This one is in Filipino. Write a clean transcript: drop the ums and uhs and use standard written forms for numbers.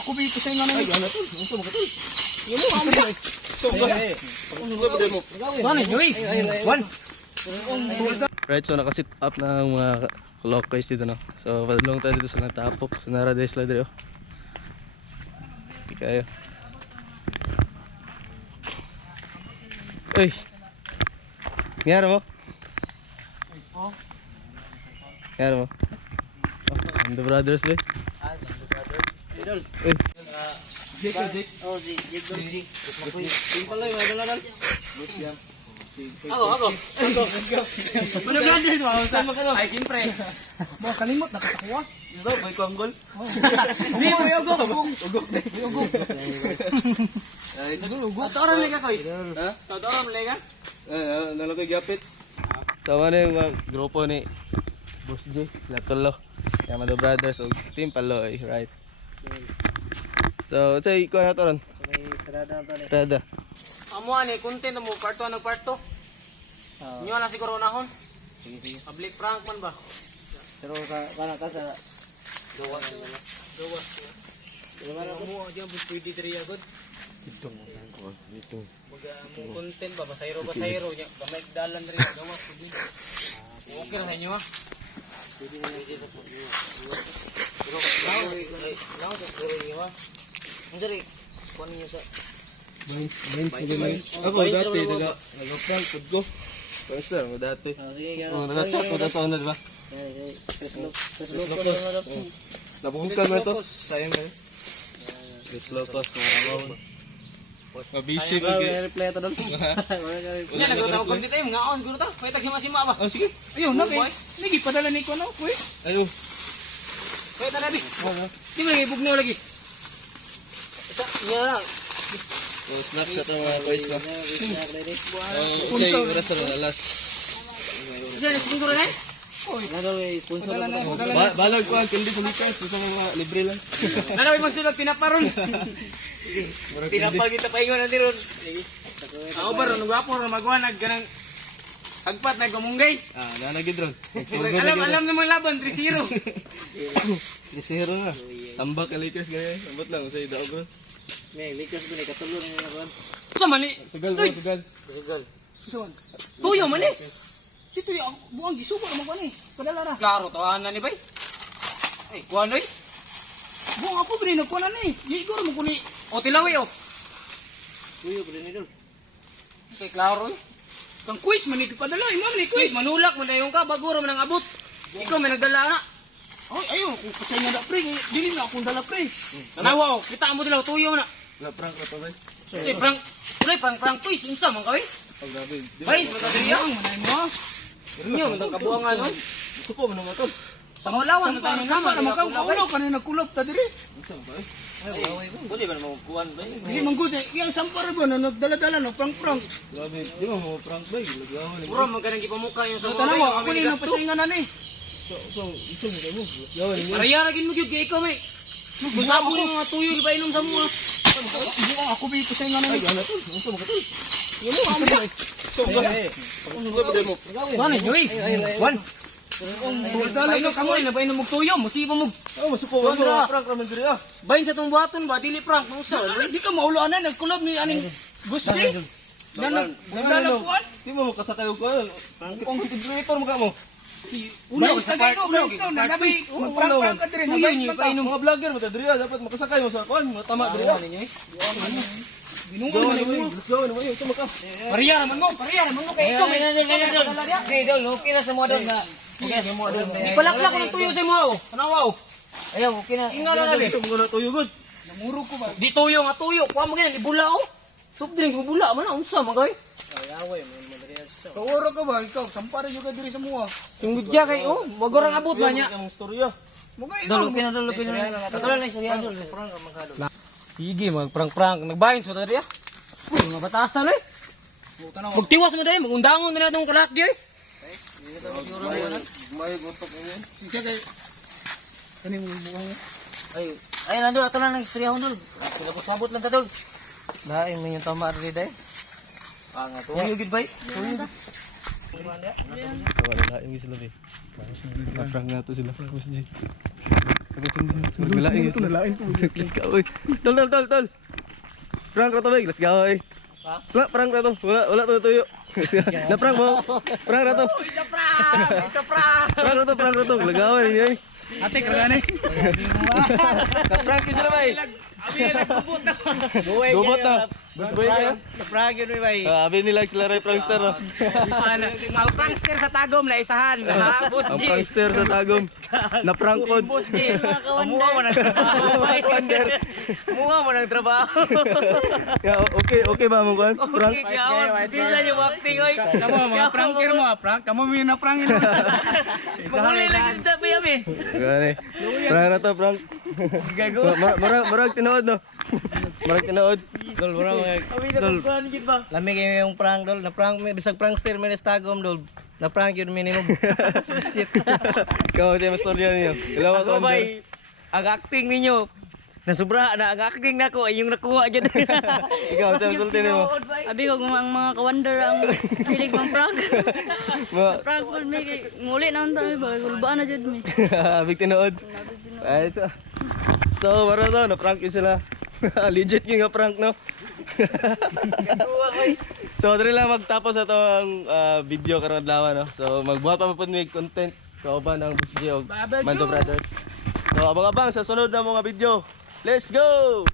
ako ba ito sa nga na. Ay, ano to? Unsa mo ka to? Yung mo amo. So, ano ba ba mo? Bani, yoy. One. Right, so naka-sit up na ang mga clockwise dito, no? So, padulong tayo dito sa natapok. Sa Naradise Ladre, oh. Hindi kayo. Uy! Ngayari mo? Ngayari mo? Oh, the brothers, ba? Idol. Uy! Jake. Oh, Jake. Simple lang, may dala dal. Ako. Ano brothers mo? Saan mo ka? Ay, siyempre. Mo kalimot nakatakuha. Ito, may konggol. Hindi mo ugok. Ugok. Tawtoran lang ka, Koy. Ha? Tawtoran lang ka? Nalagay gapit. So, ano yung mga grupo ni Boss J, Latolo, Yamado Brothers, o Team Paloy, right? So, say, ikaw na to ron? Sarada. Amo ani content mo part 1 ng part 2. Inyo na siguro nahon. Sige. Public prank man ba? Pero kana ka sa Gawas. Mo aja bu pwede diri agad. Ito mo. Mo content ba basayro nya. Gamay dalan diri gawas pwede. Okay ra sa inyo ha. Pwede na dito sa inyo. Pero now sa diri ha. Diri kuan niyo sa Ako dati, nag-prank, pud ko. Basta, mo dati. Nag-chat mo sa una, diba? Nabuhukan mo ito? Sayang mo yun. Dislocos, mga amaw. Mabisi ko. reply to dol. Nya nagro ta content ay mga on guro ta. Pwede tag si masima ba? Oh, sige. Ayun na kay. Lagi padala ni ko no, kuy. Ayun. Pwede na bi. Di mo ibugno lagi. Nya lang. So, snacks sa itong mga boys, no? Say, oras na alas. Diyan siguro na. Sponsor Balag ko ang candy pulikas, sa mga libre lang. Nanaway mo sila pinaparon. pinapag kita paingon nanti ron. Ako ba ron gwapo ron magwanag ganang agpat na gumunggay. Nanagid ron. Alam naman laban 3-0. Isiro na. Tambak ka Lakers ganyan. Ambot lang, say, daog ron. May likas ko ni katulo ni nakon. Sa mani. Sugal. Sugal. Tuyo man eh. Si tuyo buang gisubo mo ko ni. Padala ra. Klaro tawanan ni bay. Ay, kuan oy. Buang ako bili nagkuan ni. Igor mo ko ni. O tilawi o. Tuyo bili ni dol. Kay klaro oy. Kang quiz man ni padala, imam ni Quiz quiz. manulak mo dayon ka baguro man ang abot. Ikaw may nagdala na. Ay ayo, kung pasay na pre, dili na akong dala pre. Tanawa o, kita mo dilaw tuyo na. Na-prank ka pa ba? Eh, prank quiz unsa man ka oy? Oh, grabe. Bay, magdaliya. Manay mo. Inyo man kabuangan oy. Gusto ko, ano mo ito? Sa mulawan man tayo Sama sama. na makaulo kanina kulop ta diri. Buli ba mo kuan bay? Dili man gud yang sampar ba na nagdala-dala no prank. Grabe. Di mo prank ba? Lagawan. Puro man kanang gipamukha yung sa So mga tanawa bay, ako mga ni gasto. napasingan na ni. So, isang mo kayo. Lagawan niyo. Araya na gid mo gyud kay ikaw may. Busabo ni mga tuyo di ba inom sa mga. Buang ako bi pasingan na Ay, ni. ano to? Gusto mo ka to? Yo mo amo. So, ba mo? Kuan eh, joy. Kuan. Dala Painom ka mo na ba inom og tuyo, musibo mo. Oh, masuko mo. Prank raman diri ah. Bayin sa tong buhaton ba dili prank mo sa. Di ka maulo ana nagkulob ni aning gusto ni. Nagdalakuan. Di mo makasakay ko. Ang integrator mo ka mo. Ulo sa part ulo. na nabi prank ka diri Tuyo niyo painom. Mga vlogger mo ta diri dapat makasakay mo sa kuan, tama diri. Binungan man mo. Gusto mo yun, tama ka. Pariya naman mo kay ikaw may. Okay, dol, okay na sa model na. Okay na sa model na. Ipalaklak ko ng tuyo sa mo. Tanawa. Ayaw, okay na. Ingat na nabi. Ito mo na tuyo good. Namuro ko ba? Di tuyo nga tuyo. Kuha mo ganyan, ibula o. Soft drink, ibula man na. Unsa man kay? Ayaway, man madriya sa. Tawara ka ba ikaw? Sampare jud ka diri sa mua. Yung gudya kay oh, wag orang abot ba niya. Ang storya. Mga ikaw. Dol, pinadol. Katulad na istorya dol. Prank ang magkalo. Sige, magprank-prank. Nagbahin sa dali ah. Uy, mga batasan eh. Magtiwas mo dahil, magundangon na itong kalakdi eh. May gutok niya. Sige kay kaning buang. Ay, nandun, ato lang ng istorya dol. Sinabot-sabot lang ka dol. Lain man yung tama rin day. Pangat to. Yung gid bay. Wala na yung sila eh. Prank na to sila. Boss G. Naglaing ito. Nalain to. Let's go, oy. Tol. Prank ra to, bay. Let's go, oy. Prank ra to. Wala to tuyo. Na prank mo. Prank ra to. Prank ra to. Lagawan ni. Ate, karagane. Na prank yun sila, bay. Gubot na. Boss boy ka. Prank yun may bay. Abi nila sila ray prankster, no. Ang prankster sa tagom na isahan. Ha, boss Ang prankster sa tagom. Na prank pod. Boss G. Muha mo ng trabaho. Muha mo ng trabaho. Ya, okay ba mo kan? Prank. Bisa niyo acting oy. Kamu mga pranker mo, prank. Kamu may na prangin. Mahuli lang yung tabi kami. Gani. Prank na to, prank. Gago. Marag tinood, no. Marag tinood. Dol, bro. Dol. Lami kayo yung prank, Dol. Na-prank mi. Bisag prankster, may nastagom, Dol. Na-prank yun minimum. Shit. Ikaw siya mastorya niyo. Ilaw Ako ako. bay, ang acting ninyo. Nasubra na ang acting nako ay yung nakuha dyan. Ikaw siya masulti niyo. Abi ko ang mga kawander ang hilig mang prank. Prank po mi kay muli na unta mi ba kulbaan na jud mi. Big tinood. Ay, so baro to, na-prank yun sila. Legit yung nga prank, no? So, dali lang magtapos ito ang video karon adlaw, no? So, magbuhat pa po may content kauban ng Busji og Mando Brothers. So, abang-abang sa sunod na mga video. Let's go!